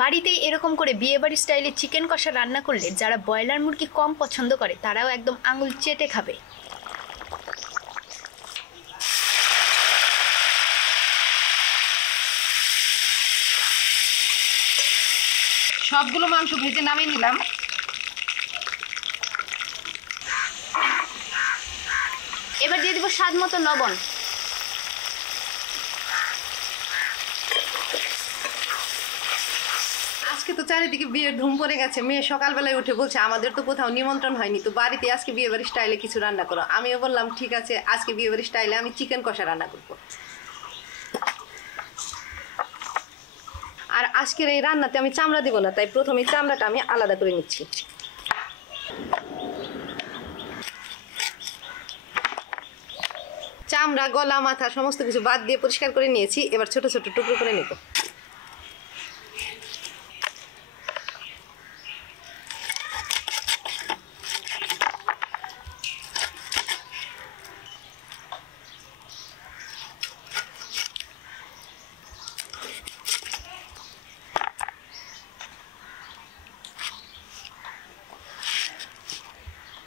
বাড়িতেই এরকম করে বিয়েবাড়ি স্টাইলে চিকেন কষা রান্না করলে যারা ব্রয়লার মুরগি কম পছন্দ করে তারাও একদম আঙুল চেটে খাবে। সবগুলো মাংস ভেজে নামিয়ে নিলাম। এবার দিয়ে দিব স্বাদ মতো লবণ। আজকে তো চারিদিকে বিয়ের ধুম পড়ে গেছে। মেয়ে সকালবেলায় উঠে বলছে আমাদের তো কোথাও নিমন্ত্রণ হয়নি, তো বাড়িতে আজকে বিয়েবাড়ি স্টাইলে কিছু রান্না করো। আমিও বললাম ঠিক আছে, আজকে বিয়েবাড়ি স্টাইলে আমি চিকেন কষা রান্না করব। আর আজকের এই রান্নাতে আমি চামড়া দিব না, তাই প্রথমে চামড়াটা আমি আলাদা করে নিচ্ছি। চামড়া, গলা, মাথা সমস্ত কিছু বাদ দিয়ে পরিষ্কার করে নিয়েছি। এবার ছোট ছোট টুকরো করে নেব।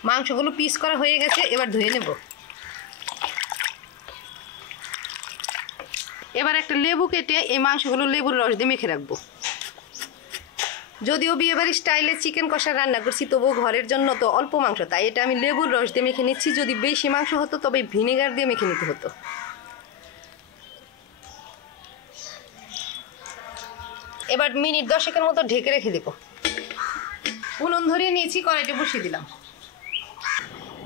মাংসগুলো পিস করা হয়ে গেছে, এবার ধুয়ে নেব। এবার একটা লেবু কেটে এই মাংসগুলো লেবুর রস দিয়ে মেখে রাখবো। যদিও বিয়েবাড়ির স্টাইলে চিকেন কষা রান্না করছি, তবুও ঘরের জন্য তো অল্প মাংস, তাই এটা আমি লেবুর রস দিয়ে মেখে নিচ্ছি। যদি বেশি মাংস হতো তবে ভিনেগার দিয়ে মেখে নিতে হতো। এবার মিনিট 10 মতো ঢেকে রেখে দেব। উনুন ধরিয়ে নিয়েছি, কড়াইতে বসিয়ে দিলাম।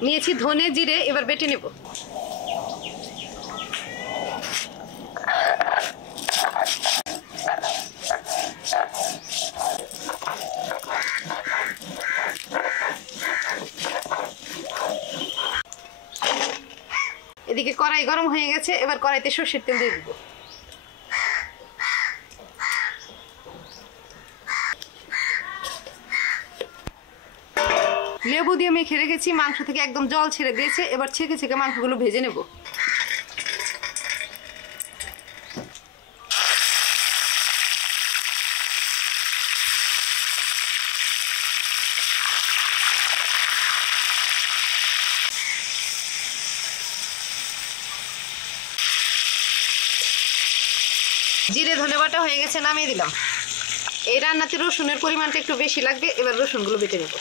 নিয়েছি ধনে জিরে, এবার বেটে নেব। এদিকে কড়াই গরম হয়ে গেছে, এবার কড়াইতে সরষের তেল দিয়ে দিব। লেবু দিয়ে মেখে রেখেছি, মাংস থেকে একদম জল ছেড়ে দিয়েছে। এবার ছেঁকে ছেঁকে মাংসগুলো ভেজে নেব। জিরে ধনে বাটা হয়ে গেছে, নামিয়ে দিলাম। এই রান্নাতে রসুনের পরিমাণটা একটু বেশি লাগবে। এবার রসুনগুলো বেটে নেব।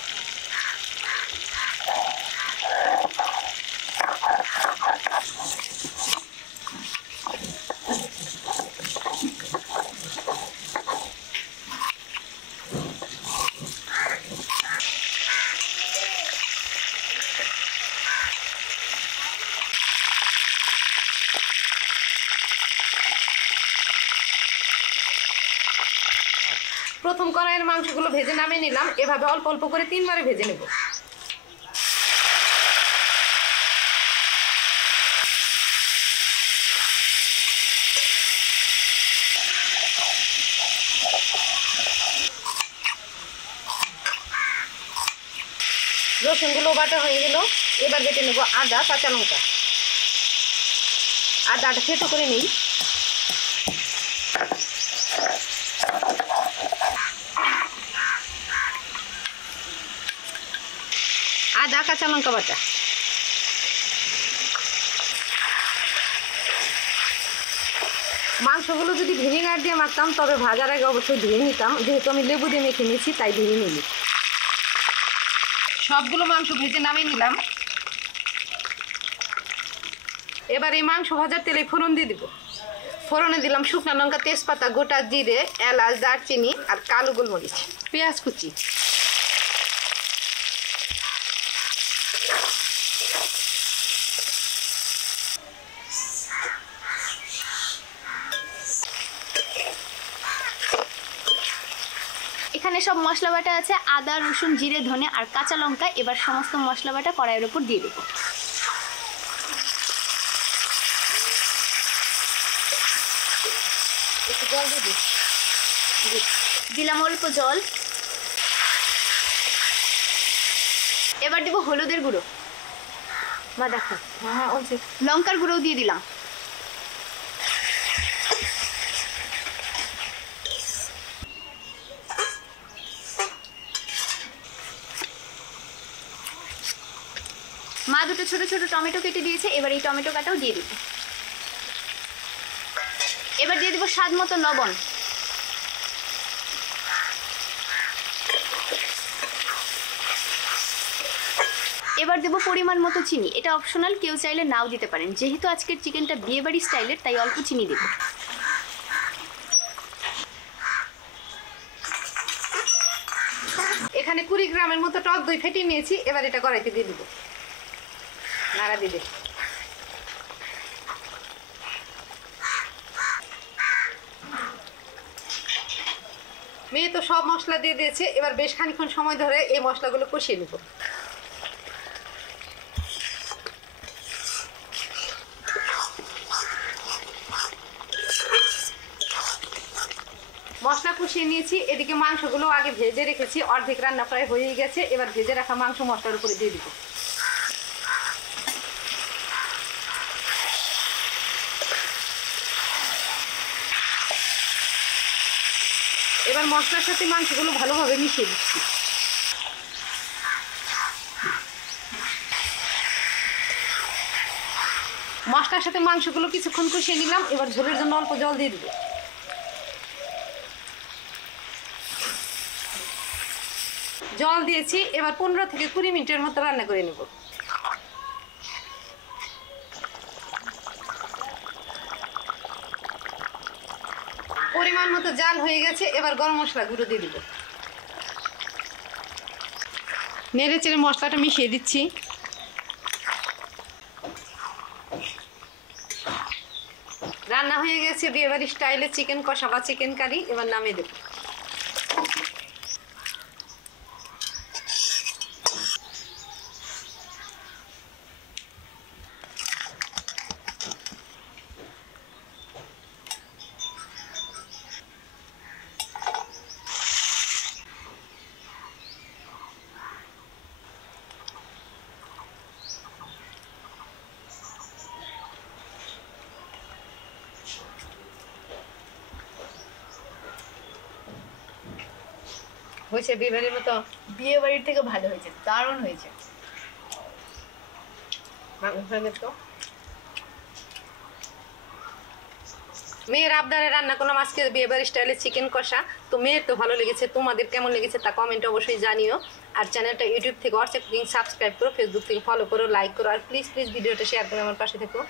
প্রথম কড়াইয়ের মাংসগুলো ভেজে নামিয়ে নিলাম। এভাবে অল্প অল্প করে 3 বারে ভেজে নেব। রসুনগুলো বাটা হয়ে গেল, এবার বেটে নেব আদা, কাঁচা লঙ্কা। আদাটা থেতো করে নিই। আদা, কাঁচা লঙ্কা বাটা। মাংসগুলো যদি ভিনেগার দিয়ে মাখতাম তবে ভাজার আগে অবশ্যই ধুয়ে নিতাম। যেহেতু আমি লেবু দিয়ে মেখে নিয়েছি তাই ধুয়ে নিই। সবগুলো মাংস ভেজে নামিয়ে নিলাম। এবার এই মাংস ভাজার তেলে ফোড়ন দিয়ে দিব। ফোড়নে দিলাম শুকনো লঙ্কা, তেজপাতা, গোটা জিরে, এলাচ, দারচিনি আর কালো গোলমরিচ, পেঁয়াজ কুচি। এখানে সব মশলা বাটা আছে, আদা, রসুন, জিরে, ধনে আর কাঁচা লঙ্কা। এবার সমস্ত মশলা বাটা কড়াইয়ের উপর দিয়ে দেবো। একটু জল দিয়ে দিলাম অল্প জল। এবার দেবো হলুদের গুঁড়ো। মা দেখো, হ্যাঁ লঙ্কার গুঁড়োও দিয়ে দিলাম। মা দুটো ছোট ছোট টমেটো কেটে দিয়েছে, এবার এই টমেটো কাটাও দিয়ে দিব। এবার দিয়ে দেবো স্বাদ মতো লবণ। এবার দেবো পরিমাণ মতো চিনি, এটা অপশনাল, কেউ চাইলে নাও দিতে পারেন। যেহেতু আজকের চিকেনটা বিয়েবাড়ি স্টাইলের, তাই অল্প চিনি দেবো। এখানে 20 গ্রামের মতো টক দই ফেটিয়ে নিয়েছি, এবার এটা কড়াইতে দিয়ে দিব, নাড়া দিয়ে দেব। মেয়ে তো সব মশলা দিয়ে দিয়েছে, এবার বেশ খানিকক্ষণ সময় ধরে এই মশলাগুলো কষিয়ে নেব। মশলা কষিয়ে নিয়েছি, এদিকে মাংসগুলো আগে ভেজে রেখেছি, অর্ধেক রান্না প্রায় হয়ে গেছে। এবার ভেজে রাখা মাংস মশলার উপরে দিয়ে দিব। এবার মশলার সাথে মাংসগুলো ভালোভাবে মিশিয়ে দিচ্ছি। মশলার সাথে মাংসগুলো কিছুক্ষণ কষিয়ে নিলাম, এবার ঝোলের জন্য অল্প জল দিয়ে দিব। জল দিয়েছি, এবার 15 থেকে 20 মিনিটের মতো রান্না করে নেব। পরিমাণ মতো জাল হয়ে গেছে, এবার গরম মশলা গুঁড়ো দিয়ে দিব। নেড়ে চেড়ে মশলাটা মিশিয়ে দিচ্ছি। রান্না হয়ে গেছে বিয়েবাড়ি স্টাইলে চিকেন কষা বা চিকেন কারি, এবার নামিয়ে দেব। হয়েছে বিয়েবাড়ির মতো? বিয়ে বাড়ির থেকে ভালো হয়েছে, দারুণ হয়েছে। মেয়ের আবদারে রান্না করলাম আজকে বিয়েবাড়ি স্টাইলে চিকেন কষা। তো মেয়ের তো ভালো লেগেছে, তোমাদের কেমন লেগেছে তা কমেন্টে অবশ্যই জানিও। আর চ্যানেলটা ইউটিউব থেকে অর্চা কুকিং সাবস্ক্রাইব করো, ফেসবুক থেকে ফলো করো, লাইক করো, আর প্লিজ ভিডিওটা শেয়ার করে আমার পাশে থেকো।